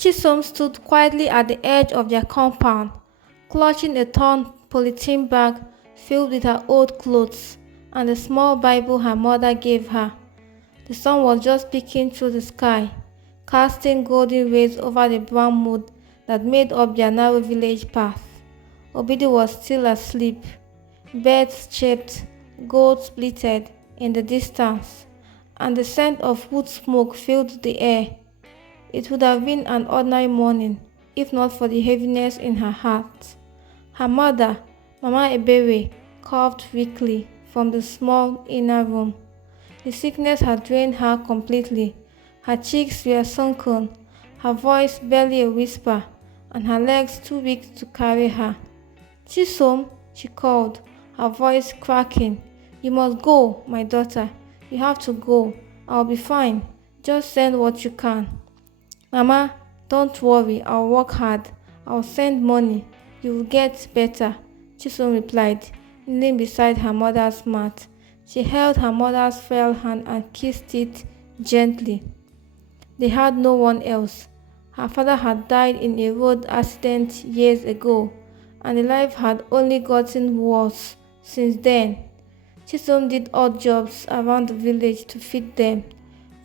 Chisom stood quietly at the edge of their compound, clutching a torn polythene bag filled with her old clothes and the small Bible her mother gave her. The sun was just peeking through the sky, casting golden rays over the brown mud that made up their narrow village path. Obidi was still asleep. Birds chirped, goats bleated in the distance, and the scent of wood smoke filled the air. It would have been an ordinary morning if not for the heaviness in her heart. Her mother, Mama Ebere, coughed weakly from the small inner room. The sickness had drained her completely. Her cheeks were sunken, her voice barely a whisper, and her legs too weak to carry her. Chisom, she called, her voice cracking. You must go, my daughter. You have to go. I'll be fine. Just send what you can. Mama, don't worry. I'll work hard. I'll send money. You will get better, Chisom replied, kneeling beside her mother's mat. She held her mother's frail hand and kissed it gently. They had no one else. Her father had died in a road accident years ago, and the life had only gotten worse since then. Chisom did odd jobs around the village to feed them,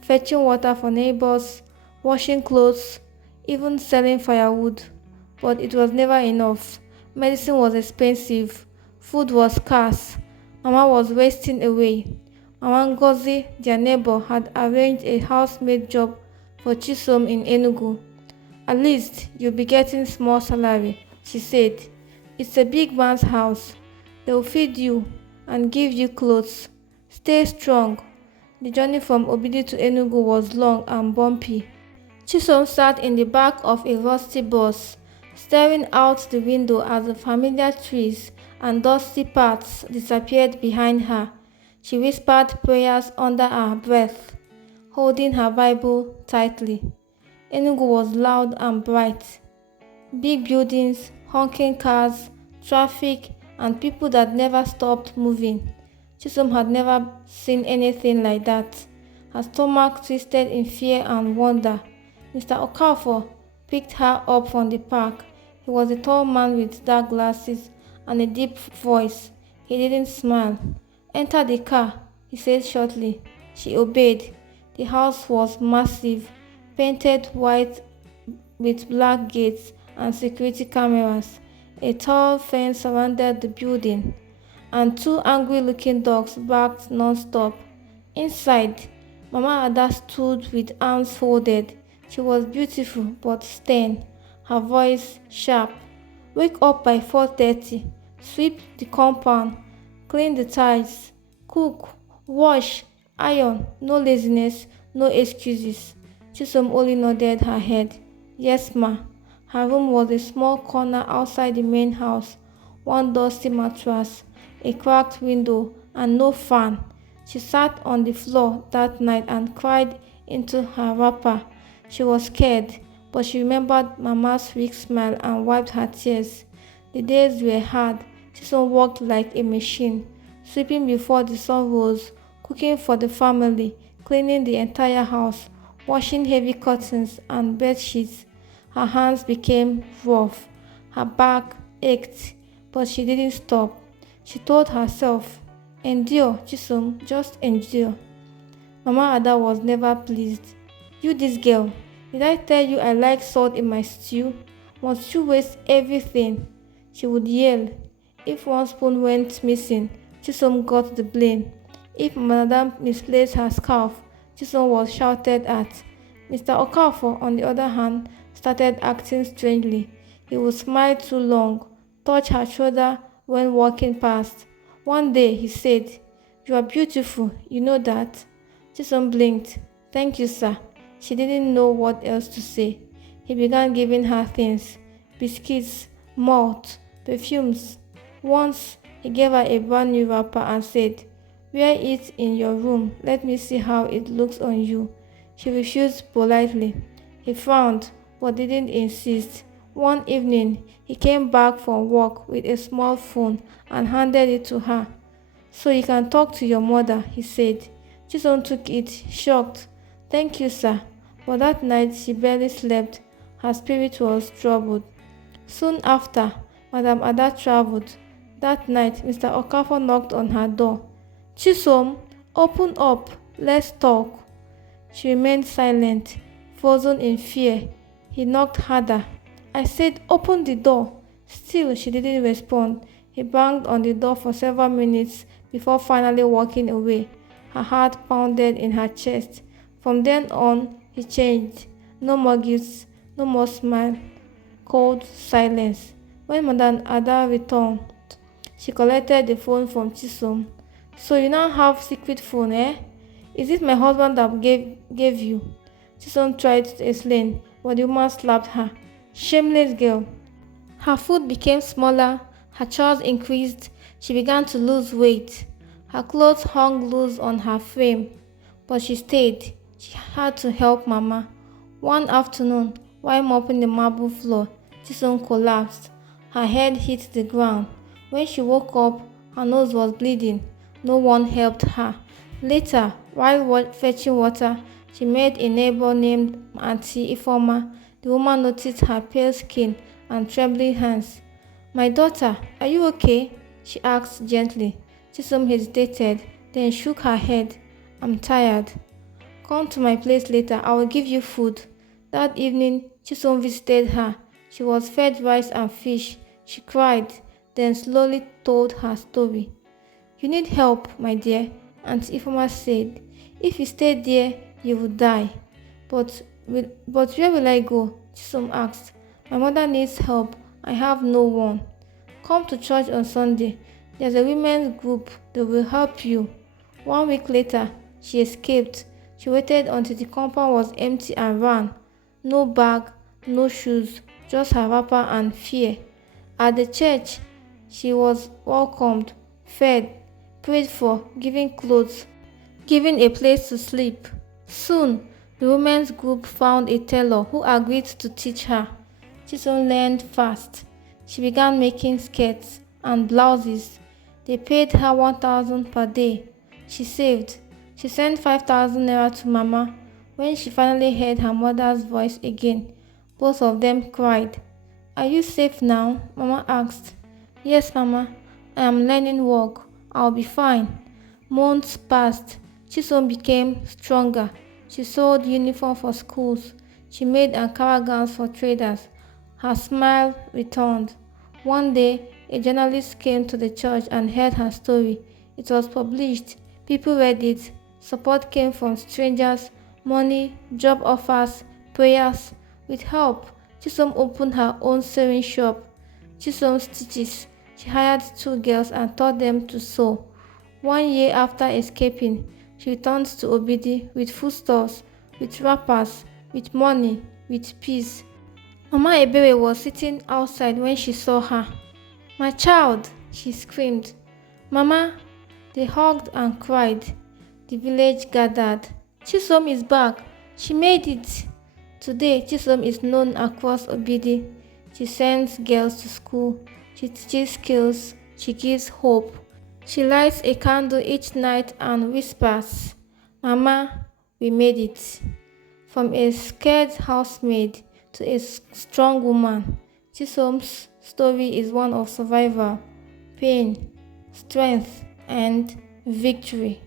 fetching water for neighbors, washing clothes, even selling firewood. But it was never enough. Medicine was expensive, food was scarce, Mama was wasting away. Mama Ngozi, their neighbor, had arranged a housemaid job for Chisom in Enugu. At least you'll be getting small salary, she said. It's a big man's house. They'll feed you and give you clothes. Stay strong. The journey from Obidi to Enugu was long and bumpy. Chisom sat in the back of a rusty bus, staring out the window as the familiar trees and dusty paths disappeared behind her. She whispered prayers under her breath, holding her Bible tightly. Enugu was loud and bright. Big buildings, honking cars, traffic, and people that never stopped moving. Chisom had never seen anything like that. Her stomach twisted in fear and wonder. Mr. Okafor picked her up from the park. He was a tall man with dark glasses and a deep voice. He didn't smile. Enter the car, he said shortly. She obeyed. The house was massive, painted white with black gates and security cameras. A tall fence surrounded the building, and two angry-looking dogs barked non-stop. Inside, Mama Ada stood with arms folded. She was beautiful but stern, her voice sharp. Wake up by 4:30, sweep the compound, clean the tiles, cook, wash, iron, no laziness, no excuses. Chisom only nodded her head. Yes, ma. Her room was a small corner outside the main house, one dusty mattress, a cracked window, and no fan. She sat on the floor that night and cried into her wrapper. She was scared, but she remembered Mama's weak smile and wiped her tears. The days were hard. Chisom worked like a machine, sweeping before the sun rose, cooking for the family, cleaning the entire house, washing heavy curtains and bed sheets. Her hands became rough. Her back ached, but she didn't stop. She told herself, endure, Chisom, just endure. Mama Ada was never pleased. You this girl, did I tell you I like salt in my stew? Must you waste everything? She would yell. If one spoon went missing, Chisom got the blame. If Madame misplaced her scarf, Chisom was shouted at. Mr. Okafor, on the other hand, started acting strangely. He would smile too long, touch her shoulder when walking past. One day he said, You are beautiful, you know that? Chisom blinked. Thank you, sir. She didn't know what else to say. He began giving her things, biscuits, malt, perfumes. Once, he gave her a brand new wrapper and said, Wear it in your room. Let me see how it looks on you. She refused politely. He frowned, but didn't insist. One evening, he came back from work with a small phone and handed it to her. So you can talk to your mother, he said. Chisom took it, shocked. Thank you, sir. But that night she barely slept. her spirit was troubled. Soon after, Madam Ada traveled. That night, Mr. Okafor knocked on her door. "Chisom, open up, let's talk." She remained silent, frozen in fear. He knocked harder. "I said open the door." Still, she didn't respond. He banged on the door for several minutes before finally walking away. Her heart pounded in her chest. From then on, he changed. No more gifts, no more smile. Cold silence. When Madam Ada returned, she collected the phone from Chisom. "So you now have secret phone, eh? Is it my husband that gave you?" Chisom tried to explain, but the woman slapped her. "Shameless girl." Her food became smaller, her chores increased, she began to lose weight. Her clothes hung loose on her frame, but she stayed. She had to help Mama. One afternoon, while mopping the marble floor, Chisom collapsed. Her head hit the ground. When she woke up, her nose was bleeding. No one helped her. Later, while fetching water, she met a neighbor named Auntie Ifoma. The woman noticed her pale skin and trembling hands. "My daughter, are you okay?" she asked gently. Chisom hesitated, then shook her head. "I'm tired. Come to my place later, I will give you food." That evening, Chisom visited her. She was fed rice and fish. She cried, then slowly told her story. "You need help, my dear," Auntie Ifoma said. "If you stay there, you will die." But where will I go?" Chisom asked. "My mother needs help. I have no one." "Come to church on Sunday. There's a women's group. They will help you." 1 week later, she escaped. She waited until the compound was empty and ran. No bag, no shoes, just her wrapper and fear. At the church, she was welcomed, fed, prayed for, given clothes, given a place to sleep. Soon, the women's group found a tailor who agreed to teach her. Chisom learned fast. She began making skirts and blouses. They paid her 1,000 per day. She saved. She sent 5,000 naira to Mama. When she finally heard her mother's voice again, both of them cried. "Are you safe now?" Mama asked. "Yes, Mama. I am learning work. I'll be fine." Months passed. Chisom became stronger. She sewed uniforms for schools. She made Ankara gowns for traders. Her smile returned. One day, a journalist came to the church and heard her story. It was published. People read it. Support came from strangers, money, job offers, prayers. With help, Chisom opened her own sewing shop. Chisom Stitches. She hired 2 girls and taught them to sew. 1 year after escaping, she returned to Obidi with foodstuffs, with wrappers, with money, with peace. Mama Ebere was sitting outside when she saw her. "My child!" she screamed. "Mama!" They hugged and cried. The village gathered. "Chisom is back. She made it." Today, Chisom is known across Obidi. She sends girls to school. She teaches skills. She gives hope. She lights a candle each night and whispers, "Mama, we made it." From a scared housemaid to a strong woman, Chisom's story is one of survival, pain, strength, and victory.